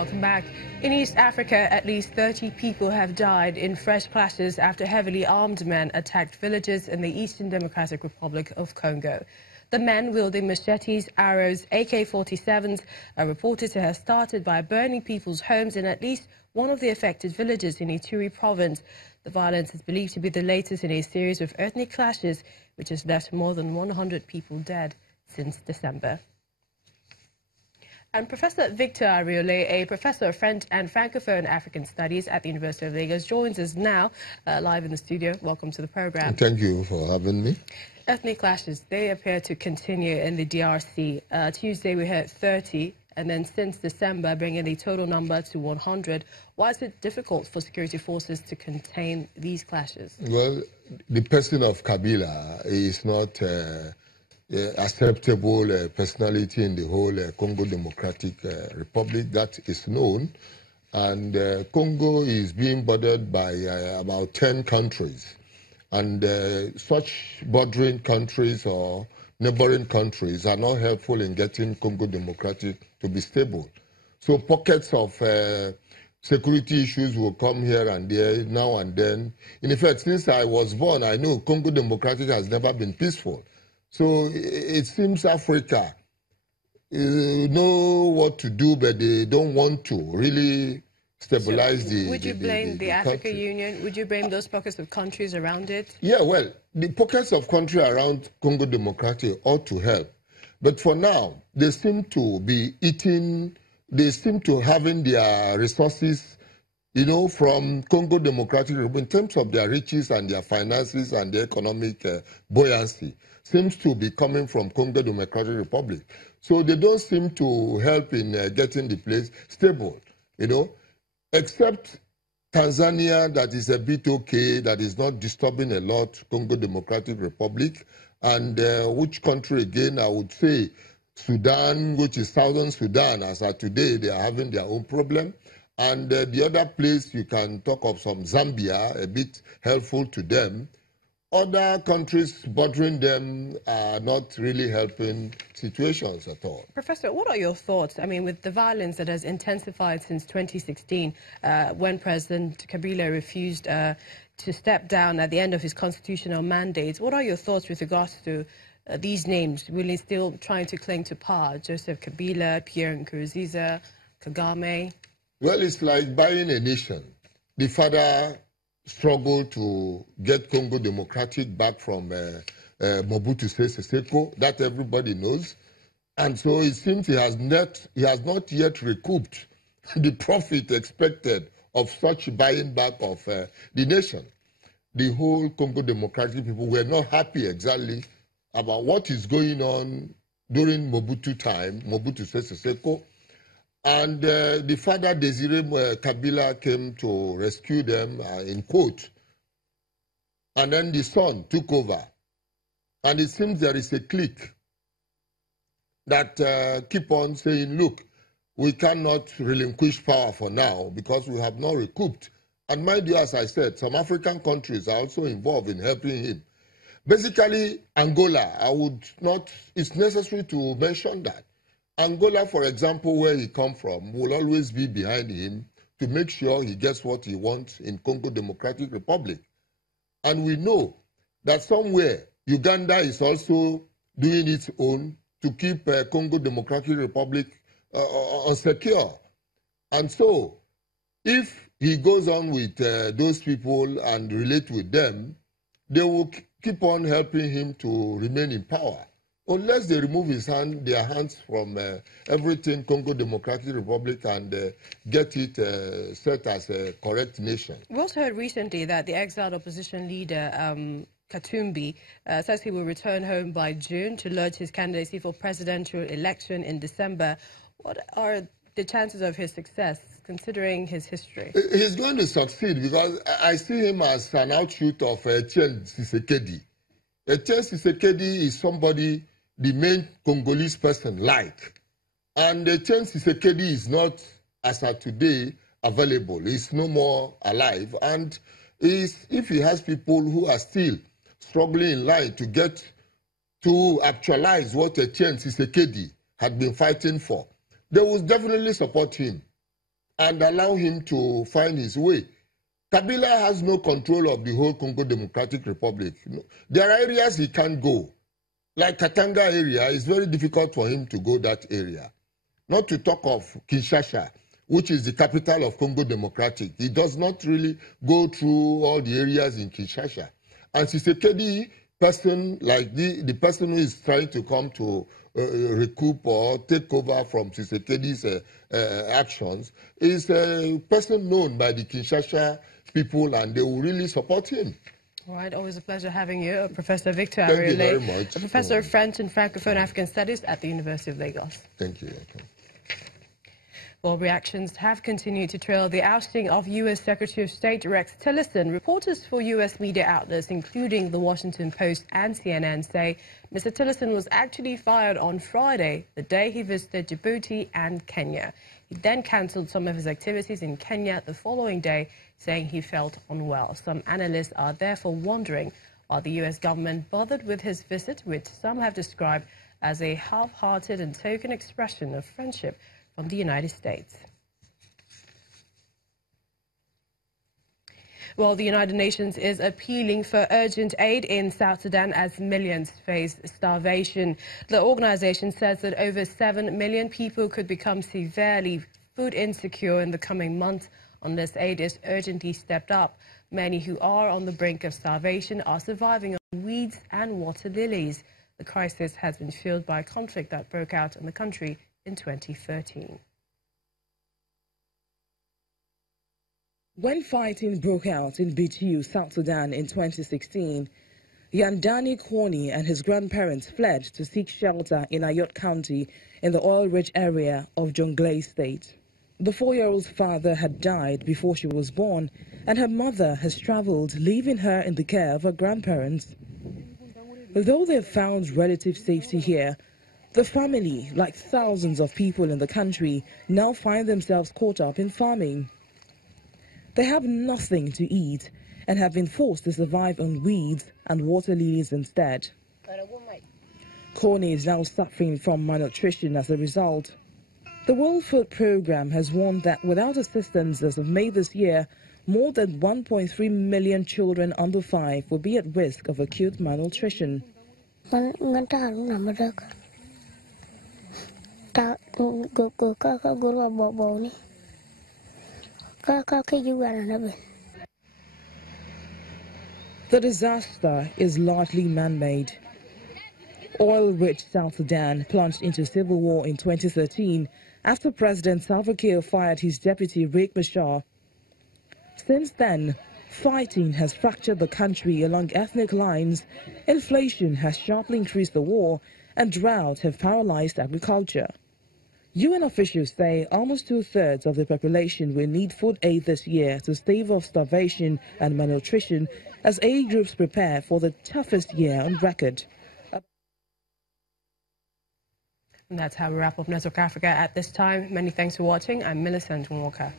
Welcome back. In East Africa, at least 30 people have died in fresh clashes after heavily armed men attacked villages in the Eastern Democratic Republic of Congo. The men wielding machetes, arrows, AK-47s are reported to have started by burning people's homes in at least one of the affected villages in Ituri province. The violence is believed to be the latest in a series of ethnic clashes, which has left more than 100 people dead since December. And Professor Victor Ariole, a professor of French and Francophone African Studies at the University of Lagos, joins us now live in the studio. Welcome to the program. Thank you for having me. Ethnic clashes, they appear to continue in the DRC. Tuesday we heard 30, and then since December bringing the total number to 100. Why is it difficult for security forces to contain these clashes? Well, the person of Kabila is not acceptable personality in the whole Congo Democratic Republic. That is known. And Congo is being bordered by about 10 countries. And such bordering countries or neighboring countries are not helpful in getting Congo Democratic to be stable. So pockets of security issues will come here and there now and then. In fact, since I was born, I know Congo Democratic has never been peaceful. So it seems Africa know what to do, but they don't want to really stabilize the Would you blame the African country. Union? Would you blame those pockets of countries around it? Yeah, well, the pockets of country around Congo Democratic ought to help. But for now, they seem to be eating, they seem to having their resources, you know, from Congo Democratic Republic in terms of their riches and their finances and their economic buoyancy. Seems to be coming from Congo Democratic Republic. So they don't seem to help in getting the place stable, you know, except Tanzania, that is a bit okay, that is not disturbing a lot, Congo Democratic Republic, and which country again, I would say Sudan, which is Southern Sudan, as of today, they are having their own problem. And the other place you can talk of some Zambia, a bit helpful to them. Other countries bordering them are not really helping situations at all. Professor, what are your thoughts? I mean, with the violence that has intensified since 2016, when President Kabila refused to step down at the end of his constitutional mandate, what are your thoughts with regards to these names really still trying to cling to power? Joseph Kabila, Pierre Nkurunziza, Kagame? Well, it's like buying a nation. The father struggled to get Congo Democratic back from Mobutu Sese Seko. That everybody knows. And so it seems he has not yet recouped the profit expected of such buying back of the nation. The whole Congo Democratic people were not happy exactly about what is going on during Mobutu time, Mobutu Sese Seko. And the father, Desire Kabila, came to rescue them, in quote. And then the son took over. And it seems there is a clique that keep on saying, look, we cannot relinquish power for now because we have not recouped. And mind you, as I said, some African countries are also involved in helping him. Basically, Angola, it's necessary to mention that. Angola, for example, where he come from, will always be behind him to make sure he gets what he wants in Congo Democratic Republic. And we know that somewhere Uganda is also doing its own to keep Congo Democratic Republic unsecure. And so, if he goes on with those people and relate with them, they will keep on helping him to remain in power. Unless they remove their hands from everything Congo Democratic Republic and get it set as a correct nation. We also heard recently that the exiled opposition leader, Katumbi, says he will return home by June to lodge his candidacy for presidential election in December. What are the chances of his success, considering his history? He's going to succeed because I see him as an outshoot of Etienne Tshisekedi. Etienne Tshisekedi is somebody the main Congolese person like. And Etienne Tshisekedi is not, as of today, available. He's no more alive. And if he has people who are still struggling in line to get to actualize what Etienne Tshisekedi had been fighting for, they will definitely support him. and allow him to find his way. Kabila has no control of the whole Congo Democratic Republic. There are areas he can't go. Like Katanga area, it's very difficult for him to go that area. Not to talk of Kinshasa, which is the capital of Congo Democratic. He does not really go through all the areas in Kinshasa. And Tshisekedi person, like the person who is trying to come to recoup or take over from Tshisekedi's actions, is a person known by the Kinshasa people, and they will really support him. All right, always a pleasure having you, Professor Victor Thank you Ariele, very much. a professor of French and Francophone African Studies at the University of Lagos. Thank you. Well, reactions have continued to trail the ousting of U.S. Secretary of State Rex Tillerson. Reporters for U.S. media outlets, including The Washington Post and CNN, say Mr. Tillerson was actually fired on Friday, the day he visited Djibouti and Kenya. He then cancelled some of his activities in Kenya the following day, saying he felt unwell. Some analysts are therefore wondering why the U.S. government bothered with his visit, which some have described as a half-hearted and token expression of friendship from the United States. Well, the United Nations is appealing for urgent aid in South Sudan as millions face starvation. The organization says that over 7 million people could become severely food insecure in the coming months unless aid is urgently stepped up. Many who are on the brink of starvation are surviving on weeds and water lilies. The crisis has been fueled by a conflict that broke out in the country in 2013. When fighting broke out in Bitiu, South Sudan in 2016, Yandani Kwoni and his grandparents fled to seek shelter in Ayot County in the oil-rich area of Jonglei State. The 4-year-old's father had died before she was born, and her mother has traveled, leaving her in the care of her grandparents. Though they have found relative safety here, the family, like thousands of people in the country, now find themselves caught up in farming. They have nothing to eat and have been forced to survive on weeds and water lilies instead. Corny is now suffering from malnutrition as a result. The World Food Programme has warned that without assistance as of May this year, more than 1.3 million children under 5 will be at risk of acute malnutrition. The disaster is largely man-made. Oil-rich South Sudan plunged into civil war in 2013 after President Salva Kiir fired his deputy Riek Machar. Since then, fighting has fractured the country along ethnic lines, inflation has sharply increased the war, and drought have paralyzed agriculture. UN officials say almost 2/3 of the population will need food aid this year to stave off starvation and malnutrition as aid groups prepare for the toughest year on record. And that's how we wrap up Network Africa at this time. Many thanks for watching. I'm Millicent Walker.